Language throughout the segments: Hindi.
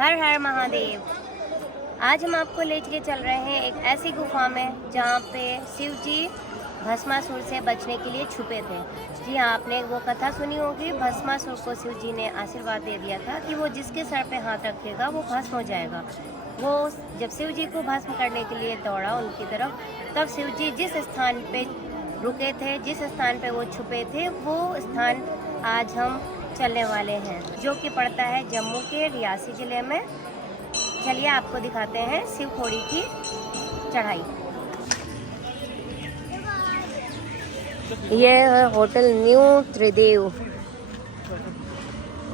हर हर महादेव। आज हम आपको ले के चल रहे हैं एक ऐसी गुफा में जहाँ पे शिव जी भस्मासुर से बचने के लिए छुपे थे। जी हाँ, आपने वो कथा सुनी होगी। भस्मासुर को शिव जी ने आशीर्वाद दे दिया था कि वो जिसके सर पे हाथ रखेगा वो भस्म हो जाएगा। वो जब शिव जी को भस्म करने के लिए दौड़ा उनकी तरफ, तब शिव जी जिस स्थान पे रुके थे, जिस स्थान पे वो छुपे थे, वो स्थान आज हम चलने वाले हैं, जो कि पड़ता है जम्मू के रियासी ज़िले में। चलिए आपको दिखाते हैं शिव खोड़ी की चढ़ाई। ये है होटल न्यू त्रिदेव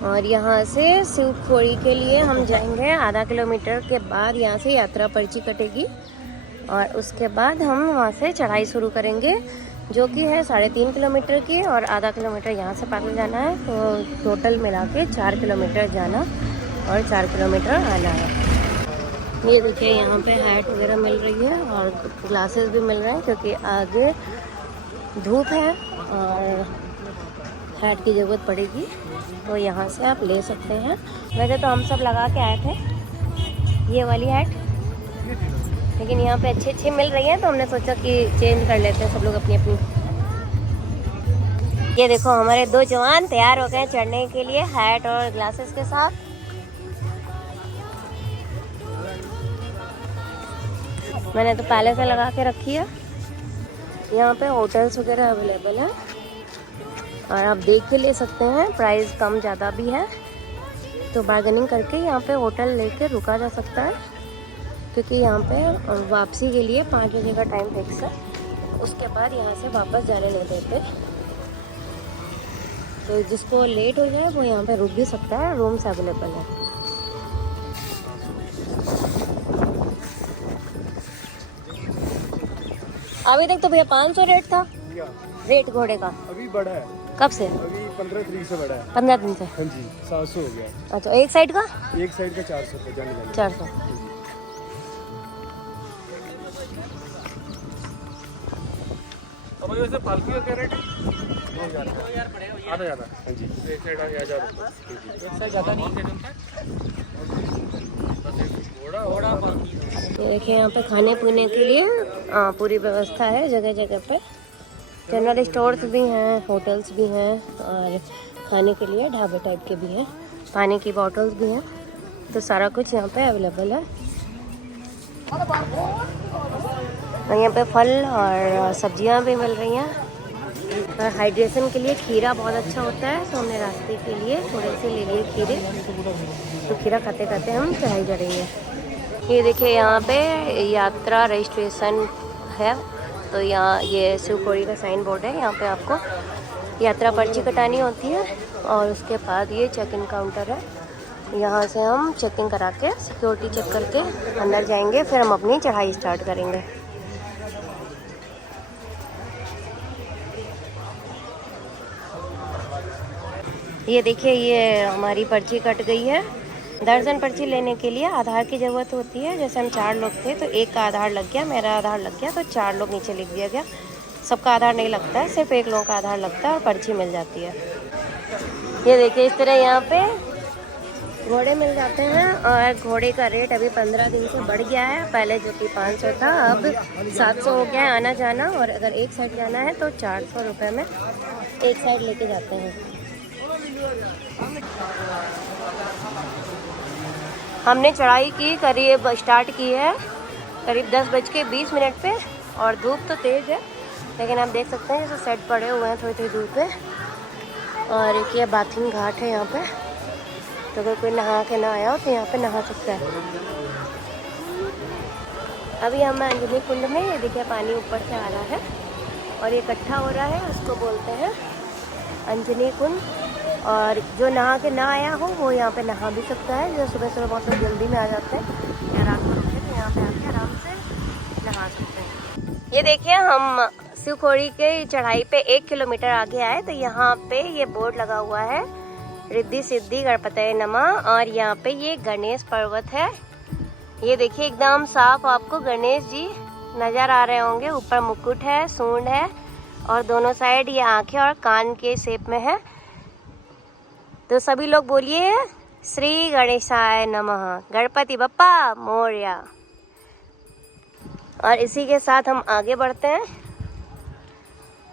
और यहाँ से शिव खोड़ी के लिए हम जाएंगे। आधा किलोमीटर के बाद यहाँ से यात्रा पर्ची कटेगी और उसके बाद हम वहाँ से चढ़ाई शुरू करेंगे, जो कि है 3.5 किलोमीटर की और आधा किलोमीटर यहाँ से पैदल जाना है। तो टोटल मिला के 4 किलोमीटर जाना और 4 किलोमीटर आना है। ये देखिए यहाँ पे हैट वगैरह मिल रही है और ग्लासेस भी मिल रहे हैं, क्योंकि आगे धूप है और हैट की ज़रूरत पड़ेगी, तो यहाँ से आप ले सकते हैं। वैसे तो हम सब लगा के आए थे ये वाली हैट, लेकिन यहाँ पे अच्छी मिल रही है, तो हमने सोचा कि चेंज कर लेते हैं सब लोग अपनी अपनी। ये देखो हमारे 2 जवान तैयार हो गए चढ़ने के लिए हैट और ग्लासेस के साथ। मैंने तो पहले से लगा के रखी है। यहाँ पे होटल्स वगैरह अवेलेबल है और आप देख के ले सकते हैं। प्राइस कम ज़्यादा भी है, तो बार्गेनिंग करके यहाँ पे होटल लेके रुका जा सकता है, क्योंकि यहाँ पे वापसी के लिए 5 बजे का टाइम फिक्स है। उसके बाद यहाँ से वापस जाने नहीं देते, तो जिसको लेट हो जाए वो यहाँ पे रुक भी सकता है। रूम्स अवेलेबल है। अभी तक तो भैया 500 रेट था। रेट घोड़े का अभी बढ़ा है। कब से? अभी 15 तारीख से बढ़ा है। 15 दिन से। हाँ जी, 700 हो गया। अच्छा, एक साइड का? एक साइड का 400 रुपये जाने 400। अब वैसे पालकी का क्या रेट है? 2000 पड़ेगा। आधा ज़्यादा। हाँ जी, एक साइड 1000 रुपये। एक साइड ज़्यादा नहीं। तो देखिए यहाँ पे खाने पीने के लिए पूरी व्यवस्था है जगह जगह पे। जनरल स्टोर्स भी हैं, होटल्स भी हैं और खाने के लिए ढाबे टाइप के भी हैं। पानी की बॉटल्स भी हैं, तो सारा कुछ यहाँ पे अवेलेबल है। और यहाँ पे फल और सब्जियाँ भी मिल रही हैं। और हाइड्रेशन के लिए खीरा बहुत अच्छा होता है, तो हमने रास्ते के लिए थोड़े से ले लिए खीरे। तो खीरा खाते खाते हम चढ़ाई करेंगे। ये देखिए यहाँ पे यात्रा रजिस्ट्रेशन है, तो यहाँ ये शिव खोड़ी का साइन बोर्ड है। यहाँ पे आपको यात्रा पर्ची कटानी होती है और उसके बाद ये चेक इन काउंटर है। यहाँ से हम चेकिंग करा के सिक्योरिटी चेक करके अंदर जाएंगे, फिर हम अपनी चढ़ाई स्टार्ट करेंगे। ये देखिए ये हमारी पर्ची कट गई है। दर्शन पर्ची लेने के लिए आधार की ज़रूरत होती है। जैसे हम 4 लोग थे तो एक का आधार लग गया, मेरा आधार लग गया, तो 4 लोग नीचे लिख दिया गया। सबका आधार नहीं लगता है, सिर्फ एक लोगों का आधार लगता है और पर्ची मिल जाती है। ये देखिए इस तरह यहाँ पे घोड़े मिल जाते हैं और घोड़े का रेट अभी 15 दिन से बढ़ गया है। पहले जो कि 500 था, अब 700 हो गया है आना जाना। और अगर एक साइड जाना है तो 400 रुपये में एक साइड लेके जाते हैं। हमने चढ़ाई की करीब स्टार्ट की है करीब 10:20 पे और धूप तो तेज़ है, लेकिन आप देख सकते हैं जैसे सेट पड़े हुए हैं थोड़ी धूप पे। और एक ये बाथिंग घाट है यहाँ पे, तो अगर कोई नहा के ना आया हो तो यहाँ पे नहा सकता है। अभी हम अंजनी कुंड में, ये देखिए पानी ऊपर से आ रहा है और ये इकट्ठा हो रहा है, उसको बोलते हैं अंजनी कुंड। और जो नहा के ना आया हो वो यहाँ पे नहा भी सकता है। जो सुबह सुबह बहुत लोग जल्दी में आ जाते हैं या रात को रुके तो यहाँ पे आके आराम से नहा सकते हैं। ये देखिए हम शिव खोड़ी के चढ़ाई पे 1 किलोमीटर आगे आए, तो यहाँ पे ये बोर्ड लगा हुआ है रिद्धि सिद्धि गणपतये नमः। और यहाँ पे ये गणेश पर्वत है। ये देखिए एकदम साफ आपको गणेश जी नज़र आ रहे होंगे। ऊपर मुकुट है, सूंड है और दोनों साइड ये आँखें और कान के शेप में है। तो सभी लोग बोलिए श्री गणेशाय नमः, गणपति बप्पा मोरया। और इसी के साथ हम आगे बढ़ते हैं।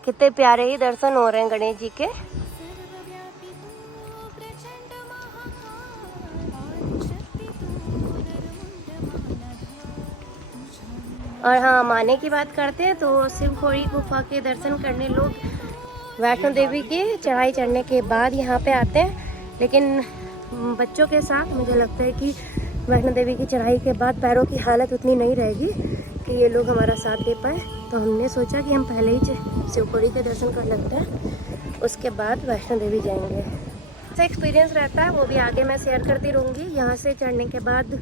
कितने प्यारे ही दर्शन हो रहे हैं गणेश जी के। और हाँ, माने की बात करते हैं तो शिवखोड़ी गुफा के दर्शन करने लोग वैष्णो देवी की चढ़ाई चढ़ने के बाद यहाँ पे आते हैं, लेकिन बच्चों के साथ मुझे लगता है कि वैष्णो देवी की चढ़ाई के बाद पैरों की हालत उतनी नहीं रहेगी कि ये लोग हमारा साथ दे पाए। तो हमने सोचा कि हम पहले ही शिवखोड़ी के दर्शन कर लेते हैं, उसके बाद वैष्णो देवी जाएंगे। ऐसा एक्सपीरियंस रहता है, वो भी आगे मैं शेयर करती रहूँगी। यहाँ से चढ़ने के बाद,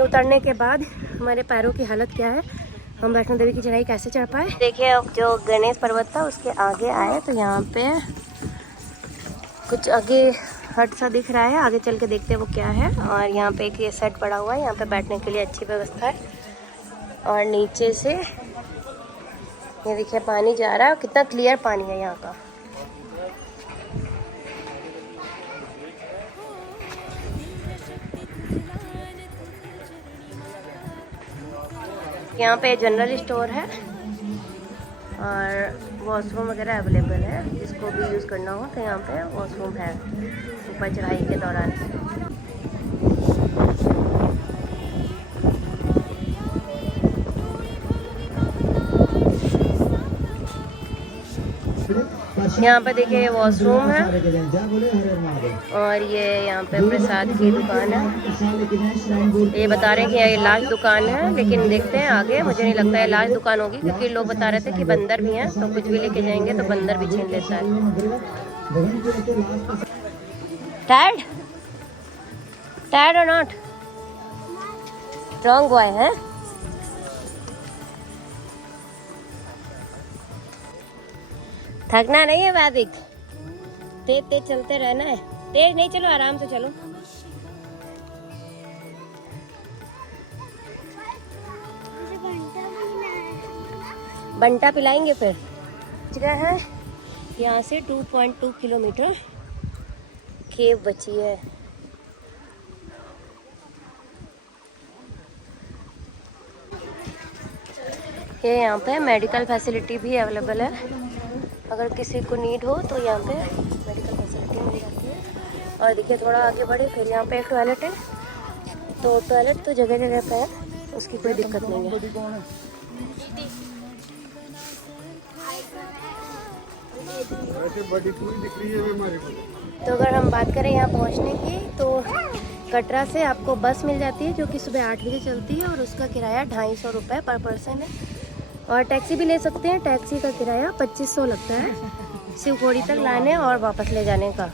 उतरने के बाद हमारे पैरों की हालत क्या है, हम वैष्णो देवी की चढ़ाई कैसे चढ़ पाए। देखिए, अब जो गणेश पर्वत था उसके आगे आए तो यहाँ पे कुछ आगे हट सा दिख रहा है, आगे चल के देखते हैं वो क्या है। और यहाँ पे एक ये सेट पड़ा हुआ है, यहाँ पे बैठने के लिए अच्छी व्यवस्था है। और नीचे से ये देखिए पानी जा रहा है, कितना क्लियर पानी है यहाँ का। यहाँ पे जनरल स्टोर है और वॉशरूम वगैरह अवेलेबल है, जिसको भी यूज़ करना हो तो यहाँ पे वॉशरूम है ऊपर चढ़ाई के दौरान। यहाँ पे देखिए वॉशरूम है और ये यहाँ पे प्रसाद की दुकान है। ये बता रहे हैं कि ये लास्ट दुकान है, लेकिन देखते हैं आगे। मुझे नहीं लगता है लास्ट दुकान होगी, क्योंकि लोग बता रहे थे कि बंदर भी हैं, तो कुछ भी लेके जाएंगे तो बंदर भी छीन लेता है। टायर्ड टायर्ड और नॉट स्ट्रॉन्ग बॉय है। थकना नहीं है वैदिक, तेज तेज चलते रहना है। तेज नहीं चलो, आराम से चलो। बंटा पिलाएंगे फिर। जगह है यहाँ से 2.2 किलोमीटर केव बची है। ये यहाँ पे मेडिकल फैसिलिटी भी अवेलेबल है, अगर किसी को नीड हो तो यहाँ पे मेडिकल फैसिलिटी मिल जाती है। और देखिए थोड़ा आगे बढ़े फिर यहाँ पे एक टॉयलेट है, तो टॉयलेट तो जगह जगह पे है, उसकी कोई दिक्कत नहीं है। तो अगर हम बात करें यहाँ पहुँचने की, तो कटरा से आपको बस मिल जाती है जो कि सुबह 8 बजे चलती है और उसका किराया 250 रुपये पर पर्सन है। और टैक्सी भी ले सकते हैं, टैक्सी का किराया 2500 लगता है शिवखोड़ी तक लाने और वापस ले जाने का।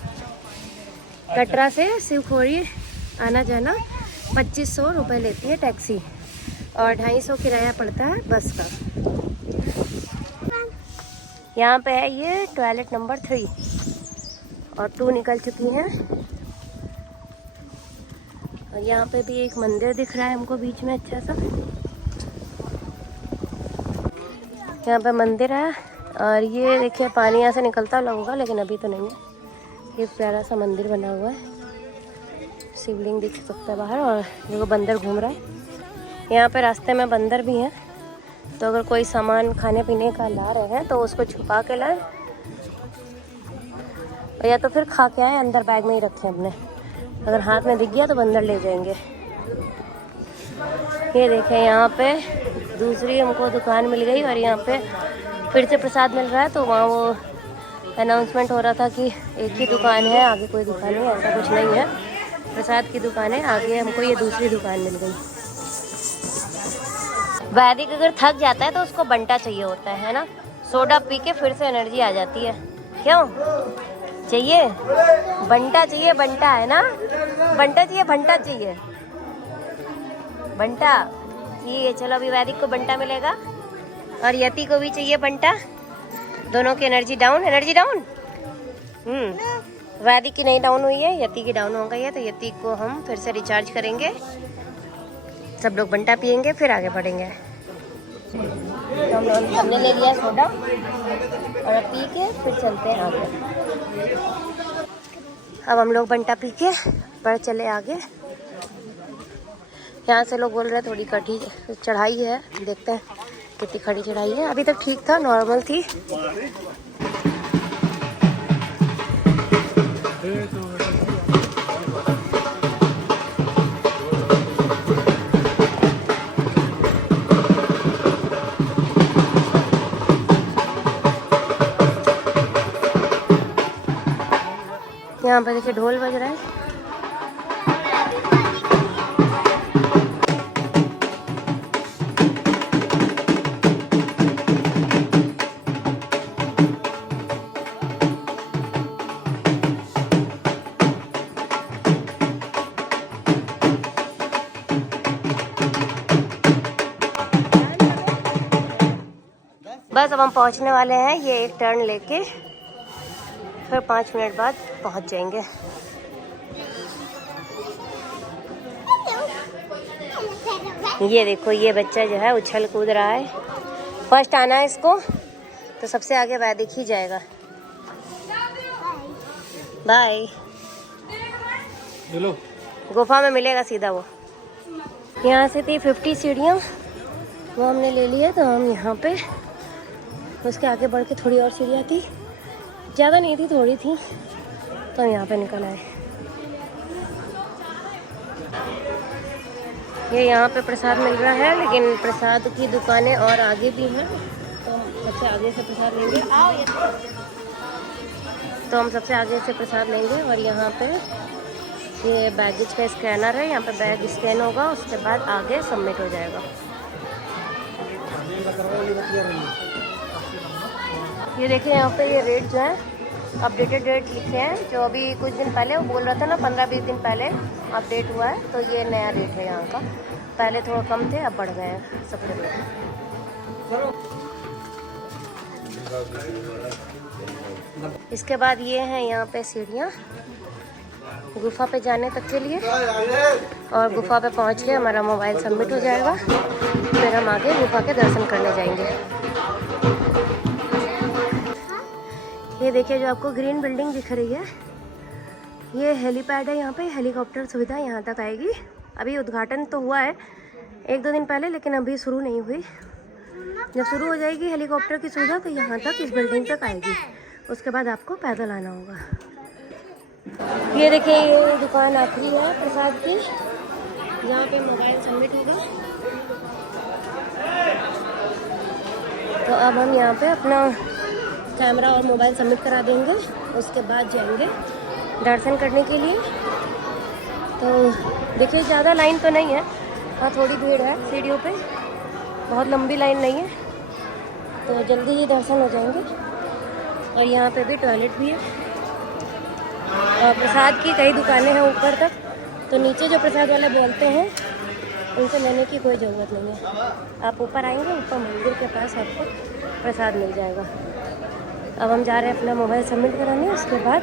कटरा से शिवखोड़ी आना जाना 2500 रुपये लेती है टैक्सी और 250 किराया पड़ता है बस का। यहाँ पे है ये टॉयलेट नंबर 3 और 2 निकल चुकी हैं। और यहाँ पे भी एक मंदिर दिख रहा है हमको बीच में अच्छा सा, यहाँ पे मंदिर है। और ये देखिए पानी यहाँ से निकलता होगा, लेकिन अभी तो नहीं है। ये प्यारा सा मंदिर बना हुआ है, शिवलिंग दिख सकता है बाहर, और देखो बंदर घूम रहा है। यहाँ पे रास्ते में बंदर भी हैं, तो अगर कोई सामान खाने पीने का ला रहे हैं तो उसको छुपा के लाएं, या तो फिर खा के आए, अंदर बैग में ही रखें अपने। अगर हाथ में दिख गया तो बंदर ले जाएंगे। ये देखें यहाँ पे दूसरी हमको दुकान मिल गई और यहाँ पे फिर से प्रसाद मिल रहा है। तो वहाँ वो अनाउंसमेंट हो रहा था कि एक ही दुकान है, आगे कोई दुकान नहीं, ऐसा कुछ नहीं है। प्रसाद की दुकान है, आगे हमको ये दूसरी दुकान मिल गई। वैदिक अगर थक जाता है तो उसको बंटा चाहिए होता है ना, सोडा पी के फिर से एनर्जी आ जाती है। क्यों चाहिए? बंटा चाहिए, बंटा है ना, बंटा चाहिए, भंटा चाहिए, बंटा। ठीक है, चलो अभी वैदिक को बंटा मिलेगा और यति को भी चाहिए बंटा। दोनों की एनर्जी डाउन, एनर्जी डाउन। वैदिक की नहीं डाउन हुई है, यति की डाउन हो गई है, तो यति को हम फिर से रिचार्ज करेंगे। सब लोग बंटा पियेंगे, फिर आगे बढ़ेंगे। तो हमने ले लिया सोडा और अब पी के फिर चलते हैं आगे। अब हम लोग बंटा पी के बढ़ चले आगे। यहाँ से लोग बोल रहे हैं थोड़ी कठी चढ़ाई है, देखते हैं कितनी खड़ी चढ़ाई है। अभी तक ठीक था, नॉर्मल थी। यहाँ पर देखिए ढोल बज रहा है। बस अब हम पहुँचने वाले हैं। ये एक टर्न लेके फिर 5 मिनट बाद पहुँच जाएंगे। ये देखो, ये बच्चा जो है उछल कूद रहा है। फर्स्ट आना है इसको तो सबसे आगे वैदिक ही जाएगा। बाय। हेलो। गुफा में मिलेगा सीधा वो। यहाँ से थी 50 सीढ़ियाँ, वो हमने ले लिया। तो हम यहाँ पे उसके आगे बढ़ के थोड़ी और सीढ़ियाँ थी, ज़्यादा नहीं थी, थोड़ी थी, तो हम यहाँ पे निकल आए। ये यहाँ पे प्रसाद मिल रहा है, लेकिन प्रसाद की दुकानें और आगे भी हैं, तो हम सबसे आगे से प्रसाद लेंगे। तो हम सबसे आगे से प्रसाद लेंगे। और यहाँ पे ये बैगेज का स्कैनर है, यहाँ पे बैग स्कैन होगा, उसके बाद आगे सबमिट हो जाएगा। ये देखिए यहाँ पे ये रेट जो है अपडेटेड रेट लिखे हैं। जो अभी कुछ दिन पहले वो बोल रहा था ना, 15-20 दिन पहले अपडेट हुआ है, तो ये नया रेट है यहाँ का। पहले थोड़ा कम थे, अब बढ़ गए हैं सबके रेट। इसके बाद ये हैं यहाँ पे सीढ़ियाँ गुफा पे जाने तक के लिए। और गुफा पे पहुँच के हमारा मोबाइल सबमिट हो जाएगा, फिर हम आगे गुफा के दर्शन करने जाएंगे। ये देखिए जो आपको ग्रीन बिल्डिंग दिख रही है, ये हेलीपैड है। यहाँ पे हेलीकॉप्टर सुविधा यहाँ तक आएगी। अभी उद्घाटन तो हुआ है 1-2 दिन पहले, लेकिन अभी शुरू नहीं हुई। जब शुरू हो जाएगी हेलीकॉप्टर की सुविधा तो यहाँ तक, इस बिल्डिंग तक आएगी। उसके बाद आपको पैदल आना होगा। ये देखिए ये दुकान आखिरी है प्रसाद की, जहाँ पे मोबाइल सबमिट होगा। तो अब हम यहाँ पे अपना कैमरा और मोबाइल सबमिट करा देंगे, उसके बाद जाएंगे दर्शन करने के लिए। तो देखिए ज़्यादा लाइन तो नहीं है, हाँ थोड़ी भीड़ है सीढ़ियों पे, बहुत लंबी लाइन नहीं है, तो जल्दी ही दर्शन हो जाएंगे। और यहाँ पे भी टॉयलेट भी है। और प्रसाद की कई दुकानें हैं ऊपर तक, तो नीचे जो प्रसाद वाले बोलते हैं उनसे लेने की कोई ज़रूरत नहीं है। आप ऊपर आएंगे, ऊपर मंदिर के पास आपको प्रसाद मिल जाएगा। अब हम जा रहे हैं अपना मोबाइल सबमिट कराने, उसके बाद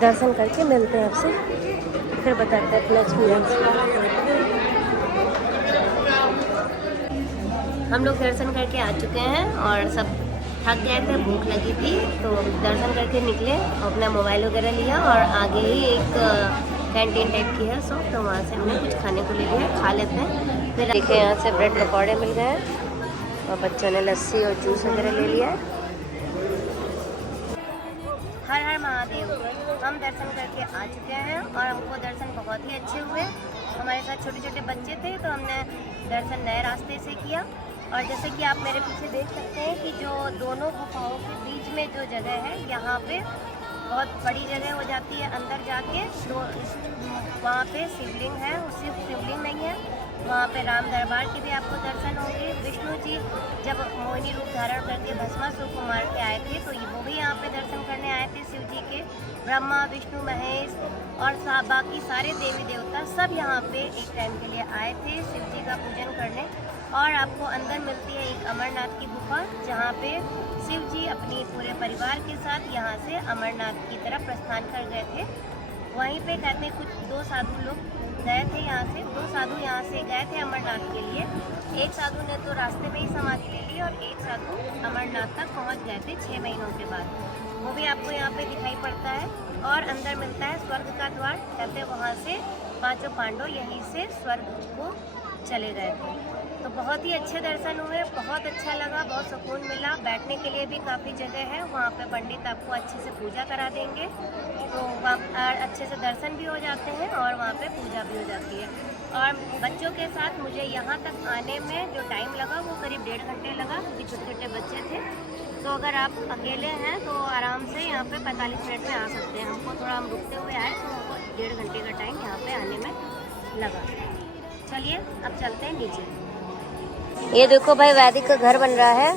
दर्शन करके मिलते हैं आपसे, फिर बताते हैं अपना एक्सपीरियंस। हम लोग दर्शन करके आ चुके हैं और सब थक गए थे, भूख लगी थी, तो दर्शन करके निकले, अपना मोबाइल वगैरह लिया और आगे ही एक कैंटीन टाइप की है शॉप, तो वहाँ से हमने कुछ खाने को ले लिया, खा लेते हैं। फिर देखिए यहाँ से ब्रेड पकौड़े मिल गए और बच्चों ने लस्सी और जूस वगैरह ले लिया है। हर हर महादेव। हम दर्शन करके आ चुके हैं और हमको दर्शन बहुत ही अच्छे हुए। हमारे साथ छोटे छोटे बच्चे थे, तो हमने दर्शन नए रास्ते से किया। और जैसे कि आप मेरे पीछे देख सकते हैं कि जो दोनों गुफाओं के बीच में जो जगह है, यहाँ पे बहुत बड़ी जगह हो जाती है अंदर जाके। तो वहाँ पे शिवलिंग है, सिर्फ शिवलिंग नहीं है, वहाँ पे राम दरबार के भी आपको दर्शन होंगे। विष्णु जी जब मोहिनी रूप धारण करके भस्मासुर को मार के आए थे, तो वो भी यहाँ पे दर्शन करने आए थे शिव जी के। ब्रह्मा विष्णु महेश और बाकी सारे देवी देवता सब यहाँ पे एक टाइम के लिए आए थे शिव जी का पूजन करने। और आपको अंदर मिलती है एक अमरनाथ की गुफा, जहाँ पे शिव जी अपनी पूरे परिवार के साथ यहाँ से अमरनाथ की तरफ प्रस्थान कर गए थे। वहीं पे कहते हैं कुछ 2 साधु लोग गए थे यहाँ से, 2 साधु यहाँ से गए थे अमरनाथ के लिए। एक साधु ने तो रास्ते में ही समाधि ले ली और एक साधु अमरनाथ तक पहुँच गए थे 6 महीनों के बाद। वो भी आपको यहाँ पे दिखाई पड़ता है। और अंदर मिलता है स्वर्ग का द्वार, कहते वहाँ से पांचों पांडव यहीं से स्वर्ग को चले गए थे। तो बहुत ही अच्छे दर्शन हुए, बहुत अच्छा लगा, बहुत सुकून मिला। बैठने के लिए भी काफ़ी जगह है, वहाँ पे पंडित आपको अच्छे से पूजा करा देंगे, तो वहाँ अच्छे से दर्शन भी हो जाते हैं और वहाँ पे पूजा भी हो जाती है। और बच्चों के साथ मुझे यहाँ तक आने में जो टाइम लगा वो करीब 1.5 घंटे लगा, क्योंकि छोटे छोटे बच्चे थे। तो अगर आप अकेले हैं तो आराम से यहाँ पे 45 मिनट में आ सकते हैं। हमको थोड़ा हम रुकते हुए आए तो हमको 1.5 घंटे का टाइम यहाँ पे आने में लगा। चलिए अब चलते हैं नीचे। ये देखो भाई, वैदिक का घर बन रहा है।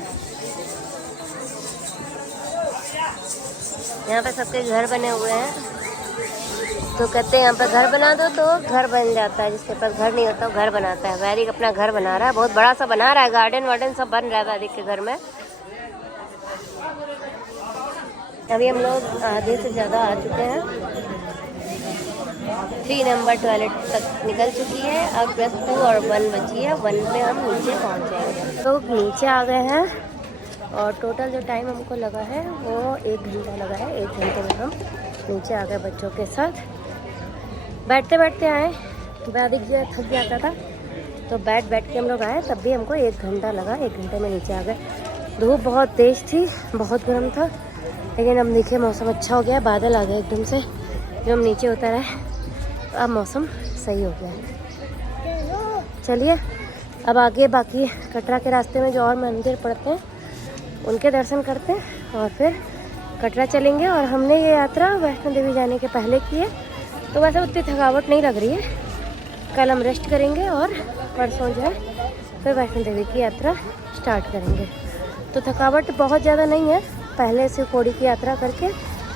यहाँ पे सबके घर बने हुए हैं, तो कहते हैं यहाँ पे घर बना दो तो घर बन जाता है। जिसके पास घर नहीं होता वो घर बनाता है। वैदिक अपना घर बना रहा है, बहुत बड़ा सा बना रहा है, गार्डन वार्डन सब बन रहा है वैदिक के घर में। अभी हम लोग आधे से ज़्यादा आ चुके हैं, 3 नंबर टॉयलेट तक निकल चुकी है। अब बस 2 और 1 बची है, 1 में हम नीचे पहुंच जाएंगे। तो नीचे आ गए हैं और टोटल जो टाइम हमको लगा है वो 1 घंटा लगा है। 1 घंटे में हम नीचे आ गए बच्चों के साथ। बैठते बैठते आए, वैदिक जो थक जाता था तो बैठ के हम लोग आए, तब भी हमको 1 घंटा लगा। 1 घंटे में नीचे आ गए। धूप बहुत तेज़ थी, बहुत गर्म था, लेकिन अब देखिए मौसम अच्छा हो गया, बादल आ गए एकदम से। जब हम नीचे उतर आए तो अब मौसम सही हो गया है। चलिए अब आगे बाकी कटरा के रास्ते में जो और मंदिर पड़ते हैं उनके दर्शन करते हैं और फिर कटरा चलेंगे। और हमने ये यात्रा वैष्णो देवी जाने के पहले की है, तो वैसे उतनी थकावट नहीं लग रही है। कल हम रेस्ट करेंगे और परसों जो है फिर वैष्णो देवी की यात्रा स्टार्ट करेंगे। तो थकावट बहुत ज़्यादा नहीं है, पहले से पौड़ी की यात्रा करके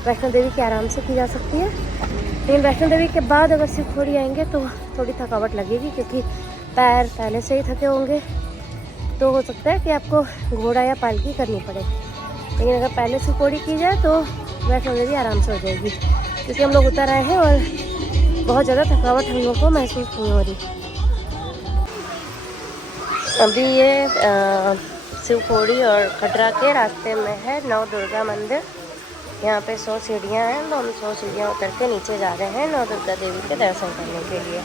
वैष्णो देवी की आराम से की जा सकती है। लेकिन वैष्णो देवी के बाद अगर शिवखोड़ी आएंगे तो थोड़ी थकावट लगेगी, क्योंकि पैर पहले से ही थके होंगे, तो हो सकता है कि आपको घोड़ा या पालकी करनी पड़े। लेकिन अगर पहले शिवखोड़ी की जाए तो वैष्णो देवी आराम से हो जाएगी, क्योंकि हम लोग उतर आए हैं और बहुत ज़्यादा थकावट हम लोग को महसूस नहीं हो रही। अभी ये शिवखोड़ी और कटरा के रास्ते में है नव दुर्गा मंदिर। यहाँ पे 100 सीढ़ियाँ हैं, तो हम 100 सीढ़ियाँ उतर के नीचे जा रहे हैं नव दुर्गा देवी के दर्शन करने के लिए।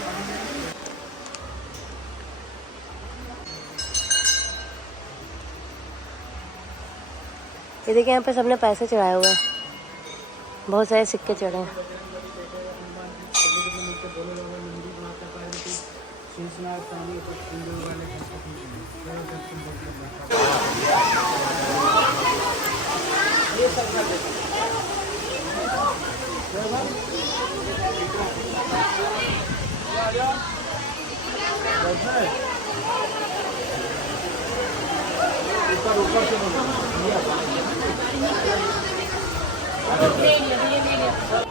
ये देखिए यहाँ पे सबने पैसे चढ़ाए हुए हैं, बहुत सारे सिक्के चढ़े हैं।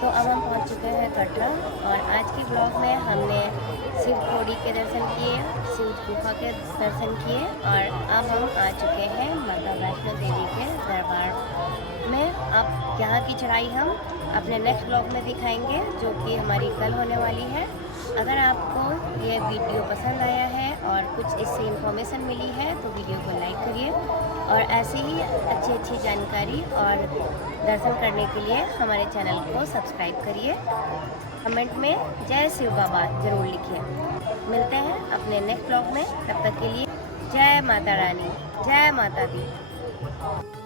तो अब हम पहुंच चुके हैं कटरा, और आज की ब्लॉग में हमने शिवखोड़ी के दर्शन किए, शिव गुफा के दर्शन किए, और अब हम आ चुके हैं माता वैष्णो देवी के दरबार में। अब यहाँ की चढ़ाई हम अपने नेक्स्ट ब्लॉग में दिखाएंगे, जो कि हमारी कल होने वाली है। अगर आपको ये वीडियो पसंद आया है और कुछ इससे इन्फॉर्मेशन मिली है तो वीडियो को लाइक करिए, और ऐसे ही अच्छी जानकारी और दर्शन करने के लिए हमारे चैनल को सब्सक्राइब करिए। कमेंट में जय शिव बाबा ज़रूर लिखिए। मिलते हैं अपने नेक्स्ट ब्लॉग में, तब तक के लिए जय माता रानी, जय माता दी।